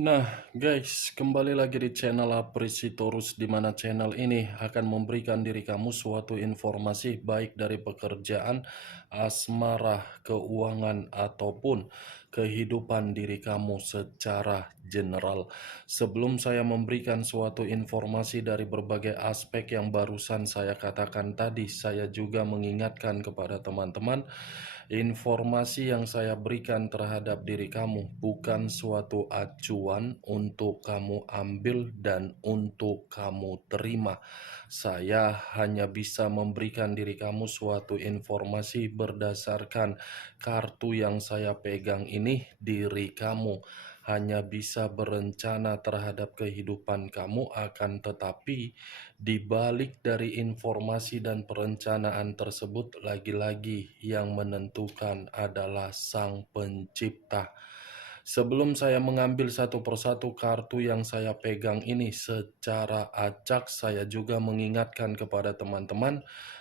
Nah, guys, kembali lagi di channel Apresitorus, di mana channel ini akan memberikan diri kamu suatu informasi baik dari pekerjaan, asmara, keuangan, ataupun kehidupan diri kamu secara general. Sebelum saya memberikan suatu informasi dari berbagai aspek yang barusan saya katakan tadi, saya juga mengingatkan kepada teman-teman, informasi yang saya berikan terhadap diri kamu bukan suatu acuan untuk kamu ambil dan untuk kamu terima. Saya hanya bisa memberikan diri kamu suatu informasi berdasarkan kartu yang saya pegang ini. Diri kamu hanya bisa berencana terhadap kehidupan kamu, akan tetapi di balik dari informasi dan perencanaan tersebut, lagi-lagi yang menentukan adalah Sang Pencipta. Sebelum saya mengambil satu persatu kartu yang saya pegang ini secara acak, saya juga mengingatkan kepada teman-teman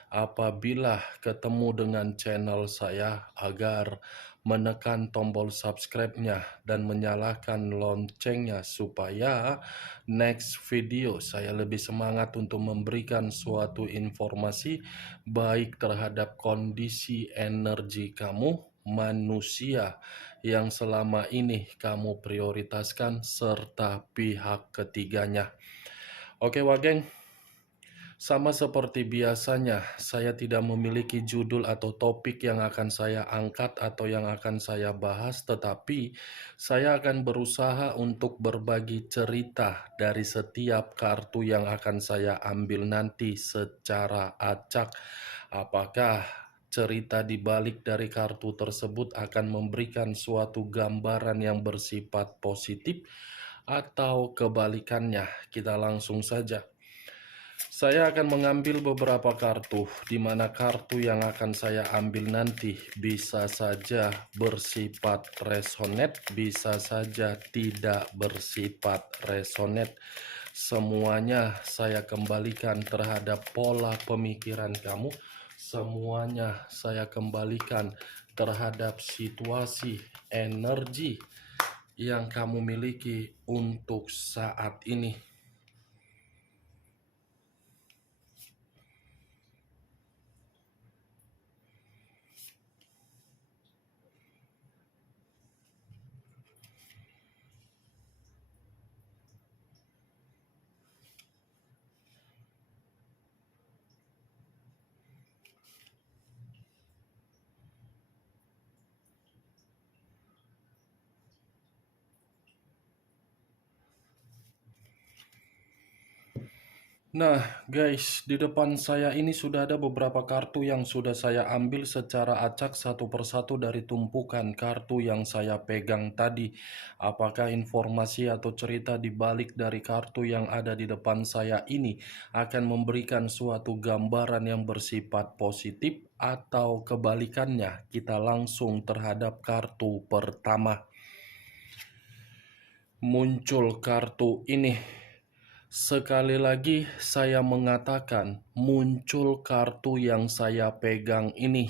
apabila ketemu dengan channel saya agar menekan tombol subscribe-nya dan menyalakan loncengnya supaya next video saya lebih semangat untuk memberikan suatu informasi baik terhadap kondisi energi kamu, manusia yang selama ini kamu prioritaskan, serta pihak ketiganya. Oke, Wageng. Sama seperti biasanya, saya tidak memiliki judul atau topik yang akan saya angkat atau yang akan saya bahas, tetapi saya akan berusaha untuk berbagi cerita dari setiap kartu yang akan saya ambil nanti secara acak. Apakah cerita di balik dari kartu tersebut akan memberikan suatu gambaran yang bersifat positif atau kebalikannya? Kita langsung saja. Saya akan mengambil beberapa kartu, di mana kartu yang akan saya ambil nanti bisa saja bersifat resonate, bisa saja tidak bersifat resonate. Semuanya saya kembalikan terhadap pola pemikiran kamu. Semuanya saya kembalikan terhadap situasi energi yang kamu miliki untuk saat ini. Nah, guys, di depan saya ini sudah ada beberapa kartu yang sudah saya ambil secara acak satu persatu dari tumpukan kartu yang saya pegang tadi. Apakah informasi atau cerita di balik dari kartu yang ada di depan saya ini akan memberikan suatu gambaran yang bersifat positif atau kebalikannya? Kita langsung terhadap kartu pertama. Muncul kartu ini. Sekali lagi saya mengatakan, muncul kartu yang saya pegang ini.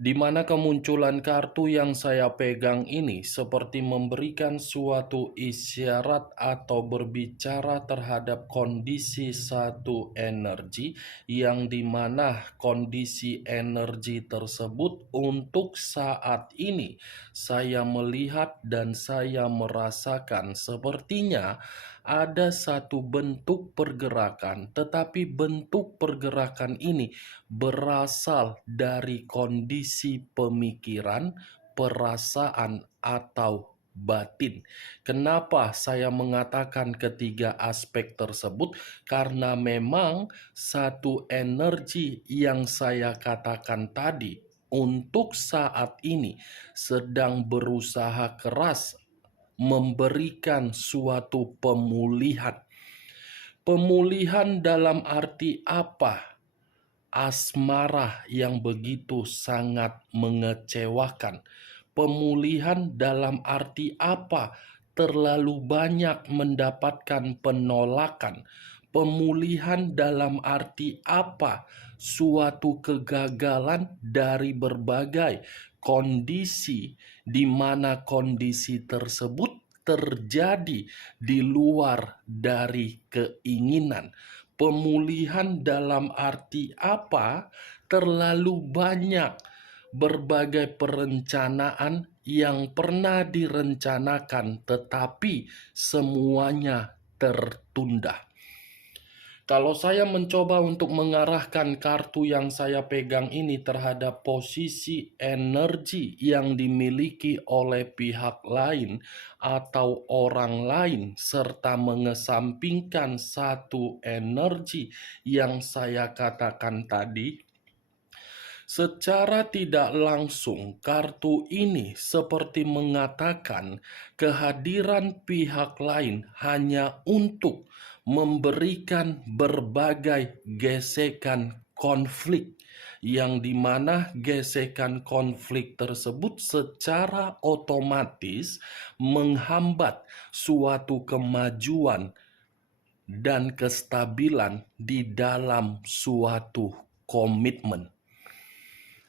Di mana kemunculan kartu yang saya pegang ini seperti memberikan suatu isyarat atau berbicara terhadap kondisi satu energi, yang dimana kondisi energi tersebut untuk saat ini saya melihat dan saya merasakan sepertinya ada satu bentuk pergerakan, tetapi bentuk pergerakan ini berasal dari kondisi pemikiran, perasaan, atau batin. Kenapa saya mengatakan ketiga aspek tersebut? Karena memang satu energi yang saya katakan tadi untuk saat ini sedang berusaha keras memberikan suatu pemulihan. Pemulihan dalam arti apa? Asmara yang begitu sangat mengecewakan. Pemulihan dalam arti apa? Terlalu banyak mendapatkan penolakan. Pemulihan dalam arti apa? Suatu kegagalan dari berbagai kondisi, di mana kondisi tersebut terjadi di luar dari keinginan. Pemulihan dalam arti apa? Terlalu banyak berbagai perencanaan yang pernah direncanakan, tetapi semuanya tertunda. Kalau saya mencoba untuk mengarahkan kartu yang saya pegang ini terhadap posisi energi yang dimiliki oleh pihak lain atau orang lain, serta mengesampingkan satu energi yang saya katakan tadi, secara tidak langsung kartu ini seperti mengatakan kehadiran pihak lain hanya untuk memberikan berbagai gesekan konflik, yang dimana gesekan konflik tersebut secara otomatis menghambat suatu kemajuan dan kestabilan di dalam suatu komitmen.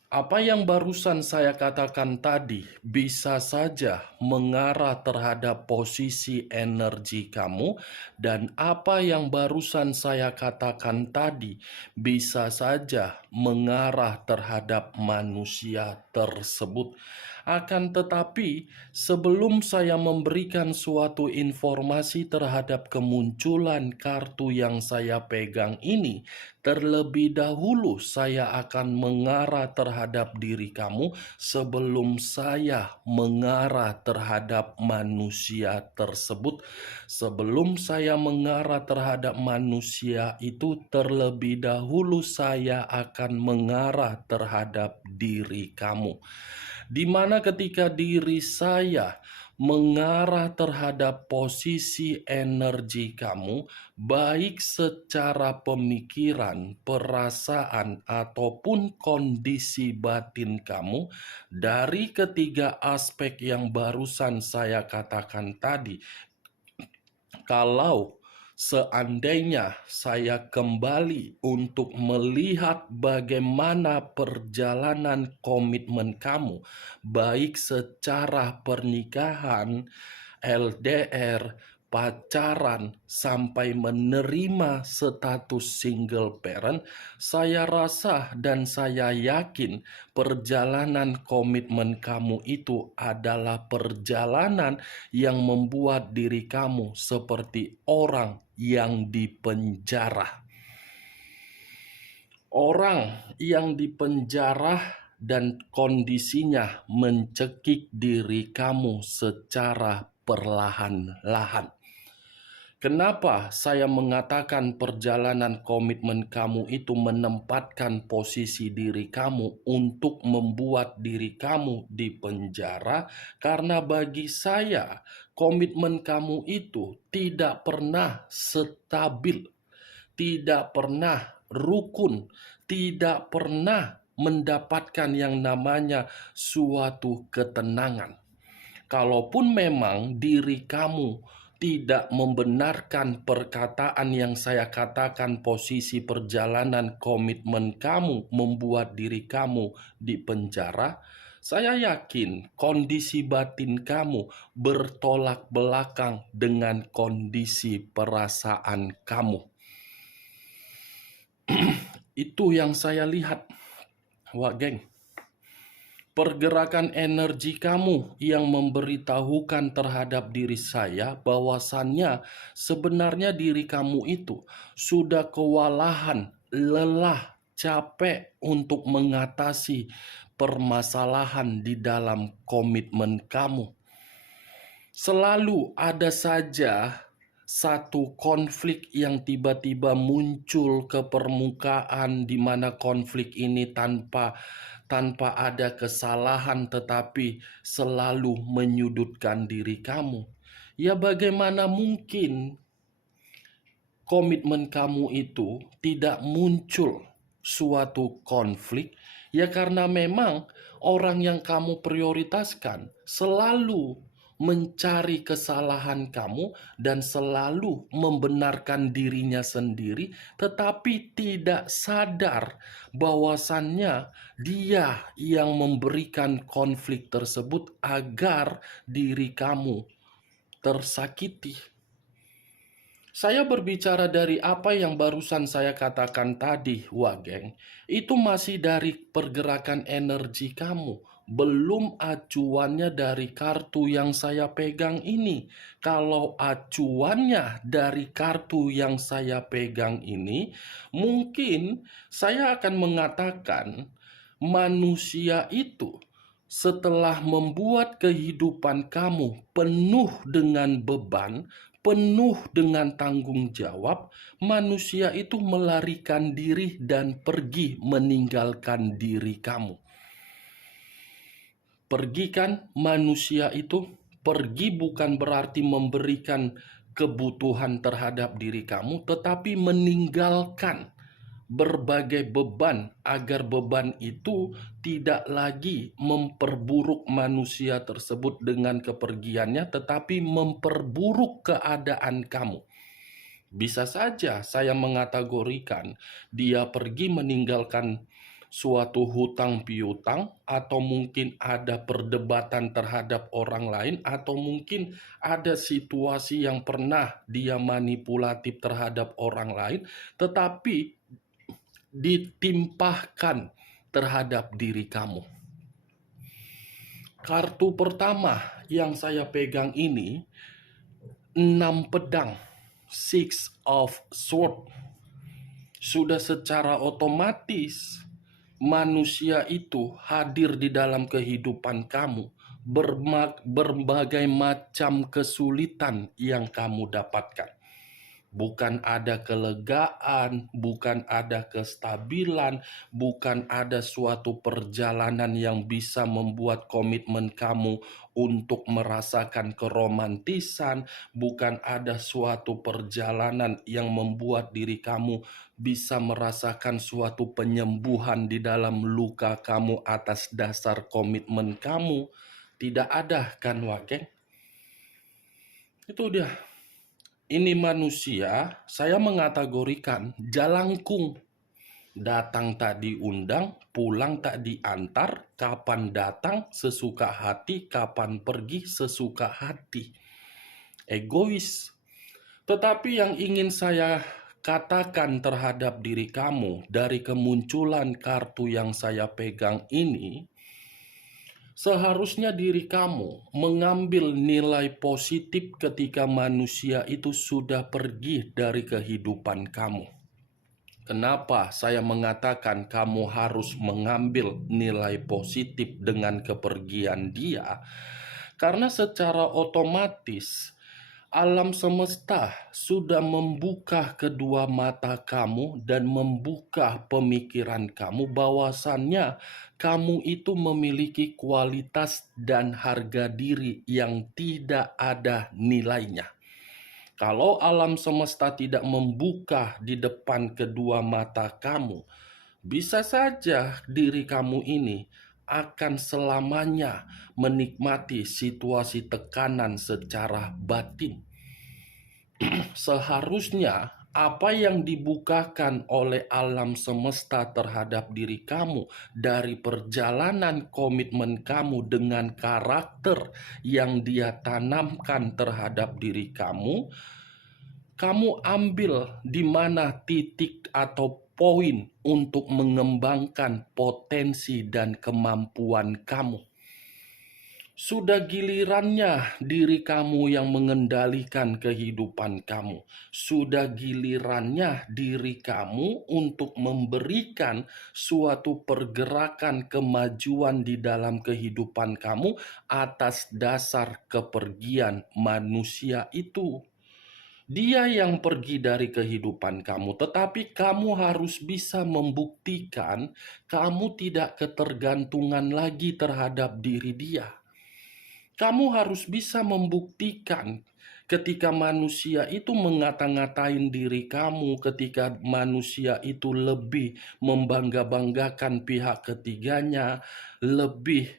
Apa yang barusan saya katakan tadi bisa saja mengarah terhadap posisi energi kamu, dan apa yang barusan saya katakan tadi bisa saja mengarah terhadap manusia tersebut. Akan tetapi, sebelum saya memberikan suatu informasi terhadap kemunculan kartu yang saya pegang ini, terlebih dahulu saya akan mengarah terhadap diri kamu sebelum saya mengarah terhadap manusia tersebut. Sebelum saya mengarah terhadap manusia itu, terlebih dahulu saya akan mengarah terhadap diri kamu. Di mana ketika diri saya mengarah terhadap posisi energi kamu, baik secara pemikiran, perasaan, ataupun kondisi batin kamu, dari ketiga aspek yang barusan saya katakan tadi, kalau seandainya saya kembali untuk melihat bagaimana perjalanan komitmen kamu, baik secara pernikahan, LDR, pacaran, sampai menerima status single parent, saya rasa dan saya yakin perjalanan komitmen kamu itu adalah perjalanan yang membuat diri kamu seperti orang yang dipenjara. Orang yang dipenjara dan kondisinya mencekik diri kamu secara perlahan-lahan. Kenapa saya mengatakan perjalanan komitmen kamu itu menempatkan posisi diri kamu untuk membuat diri kamu di penjara? Karena bagi saya, komitmen kamu itu tidak pernah stabil, tidak pernah rukun, tidak pernah mendapatkan yang namanya suatu ketenangan. Kalaupun memang diri kamu tidak membenarkan perkataan yang saya katakan, posisi perjalanan komitmen kamu membuat diri kamu di penjara, saya yakin kondisi batin kamu bertolak belakang dengan kondisi perasaan kamu. Itu yang saya lihat, wah geng. Pergerakan energi kamu yang memberitahukan terhadap diri saya bahwasannya sebenarnya diri kamu itu sudah kewalahan, lelah, capek untuk mengatasi permasalahan di dalam komitmen kamu. Selalu ada saja satu konflik yang tiba-tiba muncul ke permukaan, di mana konflik ini tanpa ada kesalahan tetapi selalu menyudutkan diri kamu. Ya, bagaimana mungkin komitmen kamu itu tidak muncul suatu konflik? Ya karena memang orang yang kamu prioritaskan selalu mencari kesalahan kamu dan selalu membenarkan dirinya sendiri, tetapi tidak sadar bahwasannya dia yang memberikan konflik tersebut agar diri kamu tersakiti. Saya berbicara dari apa yang barusan saya katakan tadi, wah geng. Itu masih dari pergerakan energi kamu. Belum acuannya dari kartu yang saya pegang ini. Kalau acuannya dari kartu yang saya pegang ini, mungkin saya akan mengatakan manusia itu setelah membuat kehidupan kamu penuh dengan beban, penuh dengan tanggung jawab, manusia itu melarikan diri dan pergi meninggalkan diri kamu. Pergi kan manusia itu? Pergi bukan berarti memberikan kebutuhan terhadap diri kamu, tetapi meninggalkan berbagai beban agar beban itu tidak lagi memperburuk manusia tersebut dengan kepergiannya, tetapi memperburuk keadaan kamu. Bisa saja saya mengategorikan dia pergi meninggalkan suatu hutang piutang, atau mungkin ada perdebatan terhadap orang lain, atau mungkin ada situasi yang pernah dia manipulatif terhadap orang lain, tetapi ditimpahkan terhadap diri kamu. Kartu pertama yang saya pegang ini 6 pedang, 6 of sword. Sudah secara otomatis manusia itu hadir di dalam kehidupan kamu. Berbagai macam kesulitan yang kamu dapatkan. Bukan ada kelegaan, bukan ada kestabilan, bukan ada suatu perjalanan yang bisa membuat komitmen kamu untuk merasakan keromantisan, bukan ada suatu perjalanan yang membuat diri kamu bisa merasakan suatu penyembuhan di dalam luka kamu atas dasar komitmen kamu. Tidak ada kan, Wageng? Itu dia. Ini manusia, saya mengategorikan jalangkung. Datang tak diundang, pulang tak diantar, kapan datang sesuka hati, kapan pergi sesuka hati. Egois. Tetapi yang ingin saya katakan terhadap diri kamu dari kemunculan kartu yang saya pegang ini, seharusnya diri kamu mengambil nilai positif ketika manusia itu sudah pergi dari kehidupan kamu. Kenapa saya mengatakan kamu harus mengambil nilai positif dengan kepergian dia? Karena secara otomatis alam semesta sudah membuka kedua mata kamu dan membuka pemikiran kamu bahwasannya kamu itu memiliki kualitas dan harga diri yang tidak ada nilainya. Kalau alam semesta tidak membuka di depan kedua mata kamu, bisa saja diri kamu ini akan selamanya menikmati situasi tekanan secara batin. Seharusnya apa yang dibukakan oleh alam semesta terhadap diri kamu dari perjalanan komitmen kamu dengan karakter yang dia tanamkan terhadap diri kamu, kamu ambil di mana titik atau poin untuk mengembangkan potensi dan kemampuan kamu. Sudah gilirannya diri kamu yang mengendalikan kehidupan kamu. Sudah gilirannya diri kamu untuk memberikan suatu pergerakan kemajuan di dalam kehidupan kamu atas dasar kepergian manusia itu. Dia yang pergi dari kehidupan kamu, tetapi kamu harus bisa membuktikan kamu tidak ketergantungan lagi terhadap diri dia. Kamu harus bisa membuktikan ketika manusia itu mengata-ngatain diri kamu, ketika manusia itu lebih membangga-banggakan pihak ketiganya, lebih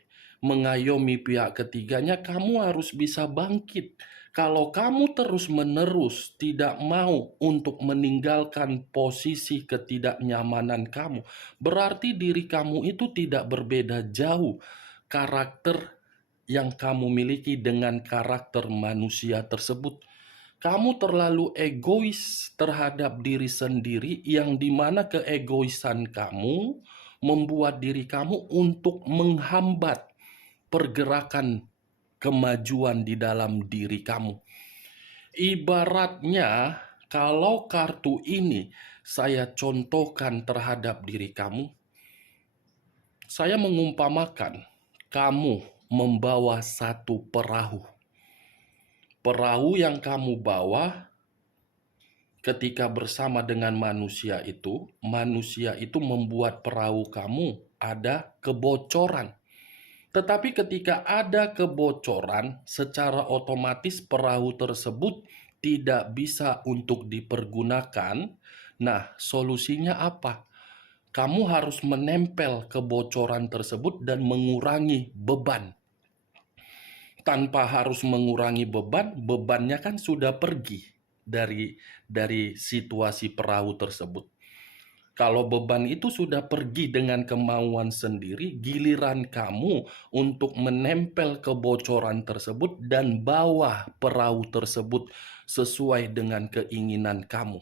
mengayomi pihak ketiganya, kamu harus bisa bangkit. Kalau kamu terus-menerus tidak mau untuk meninggalkan posisi ketidaknyamanan kamu, berarti diri kamu itu tidak berbeda jauh karakter yang kamu miliki dengan karakter manusia tersebut. Kamu terlalu egois terhadap diri sendiri, yang dimana keegoisan kamu membuat diri kamu untuk menghambat pergerakan kemajuan di dalam diri kamu. Ibaratnya, kalau kartu ini saya contohkan terhadap diri kamu, saya mengumpamakan kamu membawa satu perahu. Perahu yang kamu bawa ketika bersama dengan manusia itu membuat perahu kamu ada kebocoran. Tetapi ketika ada kebocoran, secara otomatis perahu tersebut tidak bisa untuk dipergunakan. Nah, solusinya apa? Kamu harus menempel kebocoran tersebut dan mengurangi beban. Tanpa harus mengurangi beban, bebannya kan sudah pergi dari situasi perahu tersebut. Kalau beban itu sudah pergi dengan kemauan sendiri, giliran kamu untuk menempel kebocoran tersebut dan bawa perahu tersebut sesuai dengan keinginan kamu.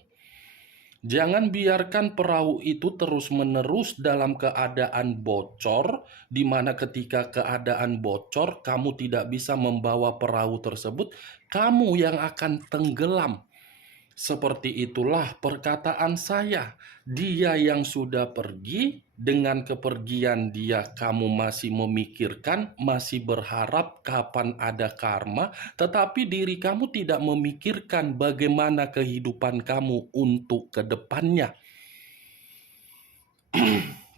Jangan biarkan perahu itu terus-menerus dalam keadaan bocor, di mana ketika keadaan bocor, kamu tidak bisa membawa perahu tersebut, kamu yang akan tenggelam. Seperti itulah perkataan saya. Dia yang sudah pergi, dengan kepergian dia kamu masih memikirkan, masih berharap kapan ada karma, tetapi diri kamu tidak memikirkan bagaimana kehidupan kamu untuk kedepannya.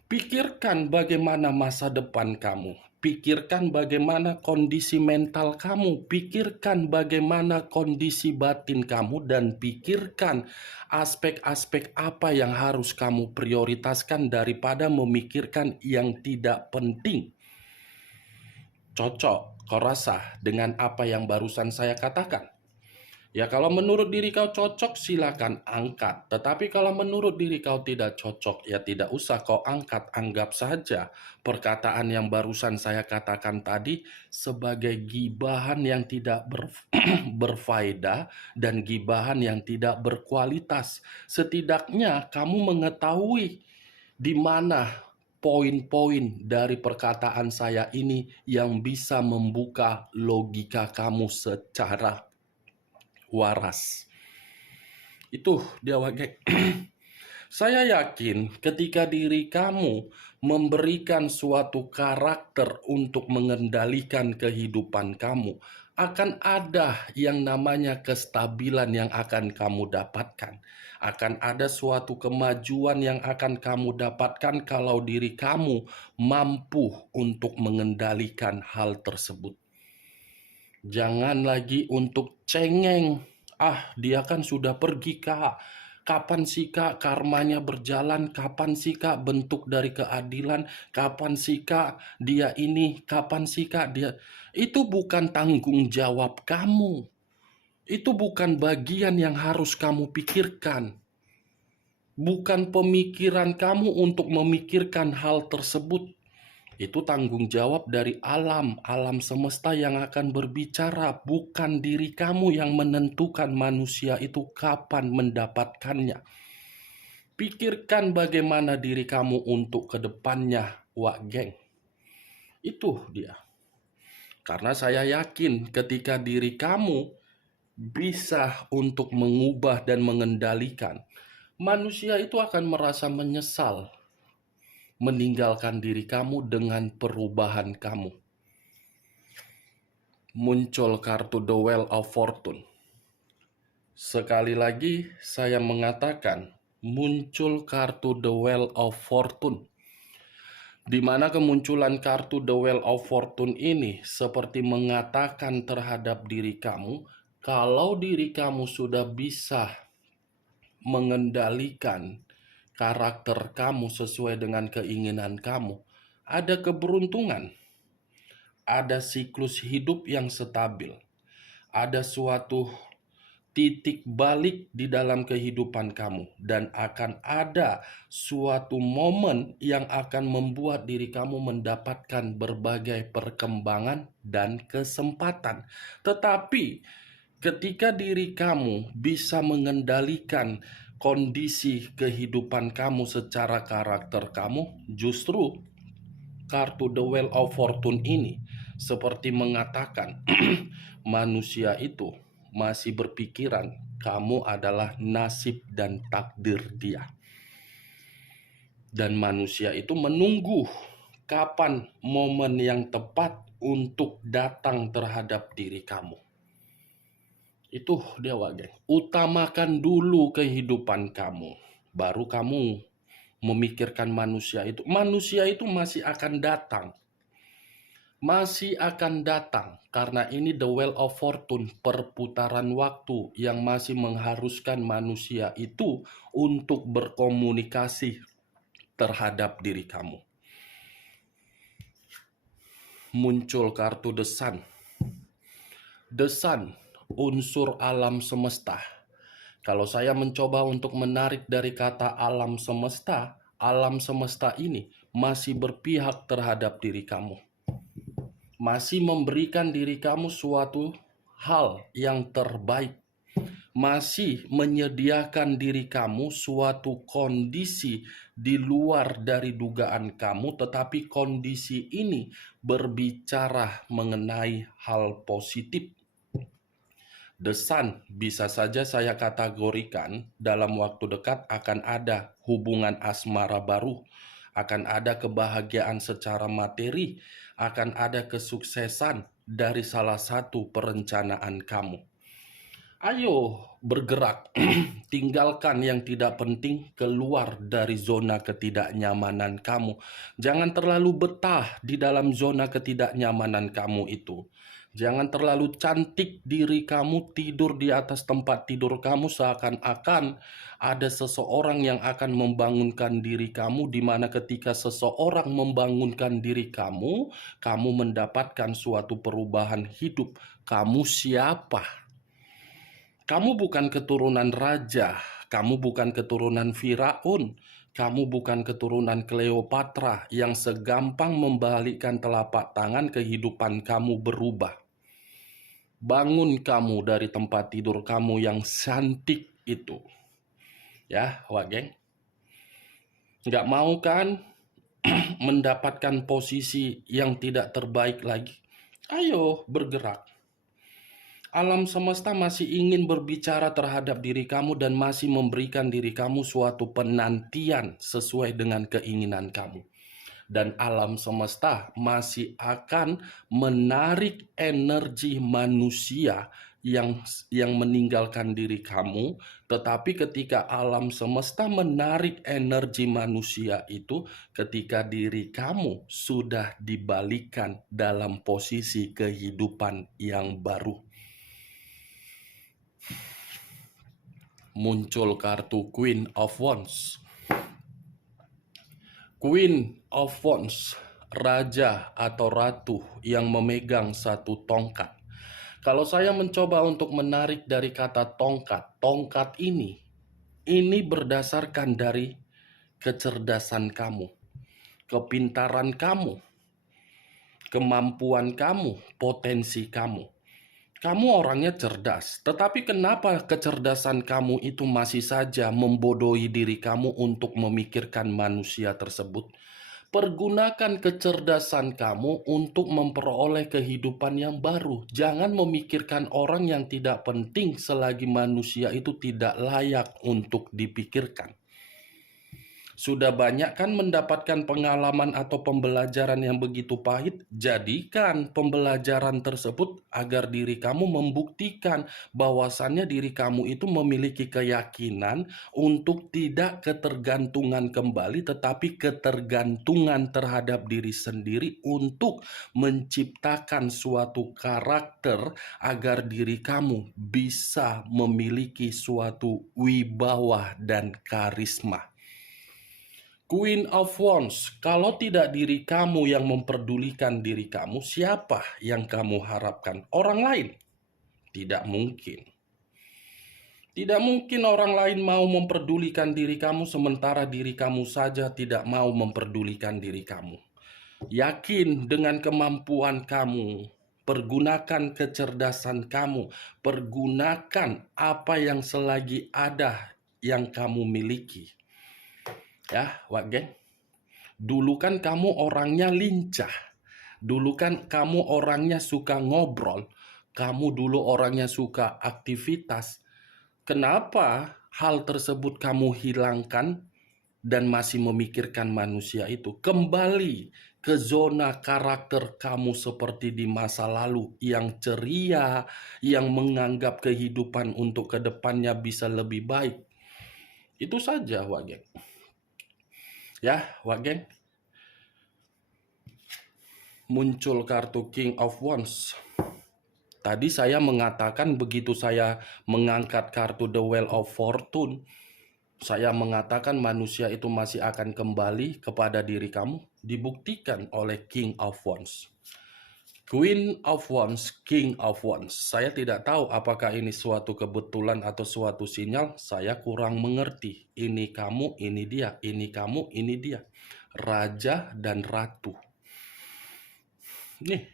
Pikirkan bagaimana masa depan kamu. Pikirkan bagaimana kondisi mental kamu, pikirkan bagaimana kondisi batin kamu, dan pikirkan aspek-aspek apa yang harus kamu prioritaskan daripada memikirkan yang tidak penting. Cocok, kau rasa, dengan apa yang barusan saya katakan? Ya, kalau menurut diri kau cocok, silakan angkat. Tetapi kalau menurut diri kau tidak cocok, ya tidak usah kau angkat. Anggap saja perkataan yang barusan saya katakan tadi sebagai gibahan yang tidak berfaedah dan gibahan yang tidak berkualitas. Setidaknya kamu mengetahui di mana poin-poin dari perkataan saya ini yang bisa membuka logika kamu secara waras. Itu dia wage. Saya yakin ketika diri kamu memberikan suatu karakter untuk mengendalikan kehidupan kamu, akan ada yang namanya kestabilan yang akan kamu dapatkan. Akan ada suatu kemajuan yang akan kamu dapatkan kalau diri kamu mampu untuk mengendalikan hal tersebut. Jangan lagi untuk cengeng. Ah, dia kan sudah pergi, Kak. Kapan sih, Kak, karmanya berjalan? Kapan sih, Kak, bentuk dari keadilan? Kapan sih, Kak, dia ini? Kapan sih, Kak, dia... Itu bukan tanggung jawab kamu. Itu bukan bagian yang harus kamu pikirkan. Bukan pemikiran kamu untuk memikirkan hal tersebut. Itu tanggung jawab dari alam semesta yang akan berbicara, bukan diri kamu yang menentukan manusia itu kapan mendapatkannya. Pikirkan bagaimana diri kamu untuk kedepannya, Wak Geng. Itu dia. Karena saya yakin ketika diri kamu bisa untuk mengubah dan mengendalikan, manusia itu akan merasa menyesal meninggalkan diri kamu dengan perubahan kamu. Muncul kartu The Wheel of Fortune. Sekali lagi saya mengatakan, muncul kartu The Wheel of Fortune. Di mana kemunculan kartu The Wheel of Fortune ini seperti mengatakan terhadap diri kamu, kalau diri kamu sudah bisa mengendalikan karakter kamu sesuai dengan keinginan kamu, ada keberuntungan, ada siklus hidup yang stabil, ada suatu titik balik di dalam kehidupan kamu, dan akan ada suatu momen yang akan membuat diri kamu mendapatkan berbagai perkembangan dan kesempatan. Tetapi ketika diri kamu bisa mengendalikan kondisi kehidupan kamu secara karakter kamu, justru kartu The Wheel of Fortune ini seperti mengatakan manusia itu masih berpikiran kamu adalah nasib dan takdir dia. Dan manusia itu menunggu kapan momen yang tepat untuk datang terhadap diri kamu. Itu dia, geng. Utamakan dulu kehidupan kamu, baru kamu memikirkan manusia itu. Manusia itu masih akan datang. Masih akan datang, karena ini the wheel of fortune, perputaran waktu yang masih mengharuskan manusia itu untuk berkomunikasi terhadap diri kamu. Muncul kartu The Sun. The Sun, unsur alam semesta. Kalau saya mencoba untuk menarik dari kata alam semesta ini masih berpihak terhadap diri kamu. Masih memberikan diri kamu suatu hal yang terbaik, masih menyediakan diri kamu suatu kondisi di luar dari dugaan kamu, tetapi kondisi ini berbicara mengenai hal positif. The Sun bisa saja saya kategorikan dalam waktu dekat akan ada hubungan asmara baru, akan ada kebahagiaan secara materi, akan ada kesuksesan dari salah satu perencanaan kamu. Ayo bergerak, tinggalkan yang tidak penting, keluar dari zona ketidaknyamanan kamu. Jangan terlalu betah di dalam zona ketidaknyamanan kamu itu. Jangan terlalu cantik diri kamu tidur di atas tempat tidur kamu seakan-akan ada seseorang yang akan membangunkan diri kamu, di mana ketika seseorang membangunkan diri kamu, kamu mendapatkan suatu perubahan hidup. Kamu siapa? Kamu bukan keturunan raja, kamu bukan keturunan Firaun, kamu bukan keturunan Kleopatra yang segampang membalikkan telapak tangan kehidupan kamu berubah. Bangun kamu dari tempat tidur kamu yang cantik itu. Ya, geng. Nggak mau kan mendapatkan posisi yang tidak terbaik lagi? Ayo bergerak. Alam semesta masih ingin berbicara terhadap diri kamu dan masih memberikan diri kamu suatu penantian sesuai dengan keinginan kamu. Dan alam semesta masih akan menarik energi manusia yang meninggalkan diri kamu, tetapi ketika alam semesta menarik energi manusia itu, ketika diri kamu sudah dibalikan dalam posisi kehidupan yang baru. Muncul kartu Queen of Wands. Queen of Wands, raja atau ratu yang memegang satu tongkat. Kalau saya mencoba untuk menarik dari kata tongkat ini berdasarkan dari kecerdasan kamu, kepintaran kamu, kemampuan kamu, potensi kamu. Kamu orangnya cerdas, tetapi kenapa kecerdasan kamu itu masih saja membodohi diri kamu untuk memikirkan manusia tersebut? Pergunakan kecerdasan kamu untuk memperoleh kehidupan yang baru. Jangan memikirkan orang yang tidak penting selagi manusia itu tidak layak untuk dipikirkan. Sudah banyak kan mendapatkan pengalaman atau pembelajaran yang begitu pahit? Jadikan pembelajaran tersebut agar diri kamu membuktikan bahwasannya diri kamu itu memiliki keyakinan untuk tidak ketergantungan kembali, tetapi ketergantungan terhadap diri sendiri untuk menciptakan suatu karakter agar diri kamu bisa memiliki suatu wibawa dan karisma. Queen of Wands, kalau tidak diri kamu yang memperdulikan diri kamu, siapa yang kamu harapkan? Orang lain? Tidak mungkin. Tidak mungkin orang lain mau memperdulikan diri kamu sementara diri kamu saja tidak mau memperdulikan diri kamu. Yakin dengan kemampuan kamu, pergunakan kecerdasan kamu, pergunakan apa yang selagi ada yang kamu miliki. Ya, Wak Geng. Dulu kan kamu orangnya lincah. Dulu kan kamu orangnya suka ngobrol. Kamu dulu orangnya suka aktivitas. Kenapa hal tersebut kamu hilangkan dan masih memikirkan manusia itu? Kembali ke zona karakter kamu seperti di masa lalu yang ceria, yang menganggap kehidupan untuk kedepannya bisa lebih baik. Itu saja, Wak Geng. Ya, Wak Geng. Muncul kartu King of Wands. Tadi saya mengatakan begitu saya mengangkat kartu The Wheel of Fortune, saya mengatakan manusia itu masih akan kembali kepada diri kamu. Dibuktikan oleh King of Wands. Queen of Wands, King of Wands. Saya tidak tahu apakah ini suatu kebetulan atau suatu sinyal. Saya kurang mengerti. Ini kamu, ini dia. Ini kamu, ini dia. Raja dan Ratu. Nih,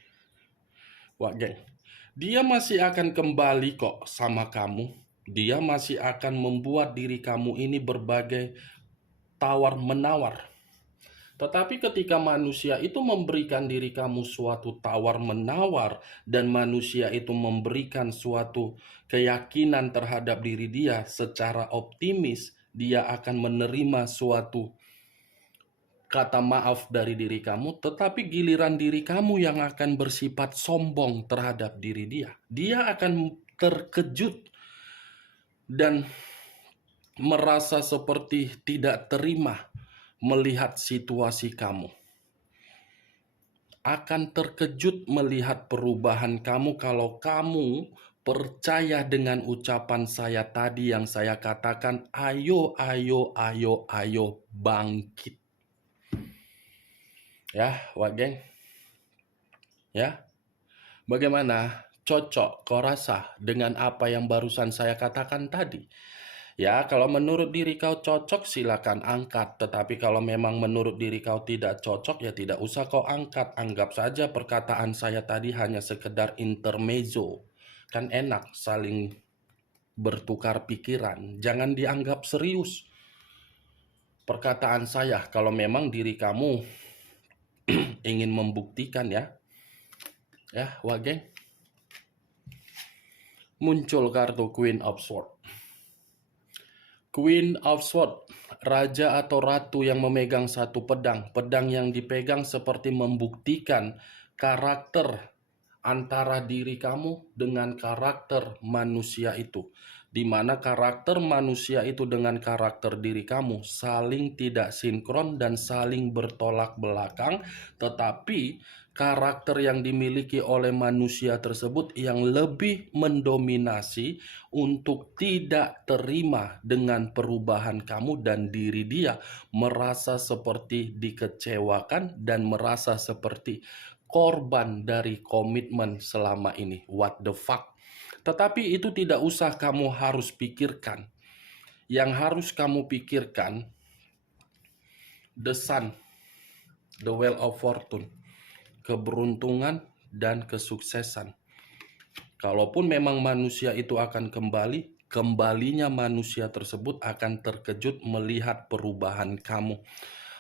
Wak Geng. Dia masih akan kembali kok sama kamu. Dia masih akan membuat diri kamu ini berbagai tawar-menawar. Tetapi ketika manusia itu memberikan diri kamu suatu tawar-menawar dan manusia itu memberikan suatu keyakinan terhadap diri dia secara optimis, dia akan menerima suatu kata maaf dari diri kamu, tetapi giliran diri kamu yang akan bersifat sombong terhadap diri dia. Dia akan terkejut dan merasa seperti tidak terima melihat situasi kamu. Akan terkejut melihat perubahan kamu kalau kamu percaya dengan ucapan saya tadi yang saya katakan, ayo, ayo, ayo, ayo, bangkit. Ya, Wak Geng. Ya, bagaimana? Cocok, kau rasa dengan apa yang barusan saya katakan tadi? Ya, kalau menurut diri kau cocok, silakan angkat. Tetapi kalau memang menurut diri kau tidak cocok, ya tidak usah kau angkat. Anggap saja perkataan saya tadi hanya sekedar intermezzo. Kan enak saling bertukar pikiran. Jangan dianggap serius perkataan saya kalau memang diri kamu ingin membuktikan ya. Ya, Wak Geng. Muncul kartu Queen of Swords. Queen of Swords, raja atau ratu yang memegang satu pedang. Pedang yang dipegang seperti membuktikan karakter antara diri kamu dengan karakter manusia itu. Di mana karakter manusia itu dengan karakter diri kamu saling tidak sinkron dan saling bertolak belakang, tetapi karakter yang dimiliki oleh manusia tersebut yang lebih mendominasi untuk tidak terima dengan perubahan kamu dan diri dia merasa seperti dikecewakan dan merasa seperti korban dari komitmen selama ini. What the fuck? Tetapi itu tidak usah kamu harus pikirkan. Yang harus kamu pikirkan, the sun, the wheel of fortune, keberuntungan dan kesuksesan. Kalaupun memang manusia itu akan kembali, kembalinya manusia tersebut akan terkejut melihat perubahan kamu.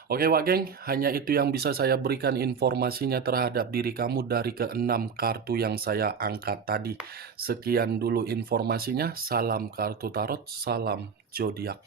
Oke Wak Geng, hanya itu yang bisa saya berikan informasinya terhadap diri kamu dari ke-6 kartu yang saya angkat tadi. Sekian dulu informasinya, salam kartu tarot, salam zodiak.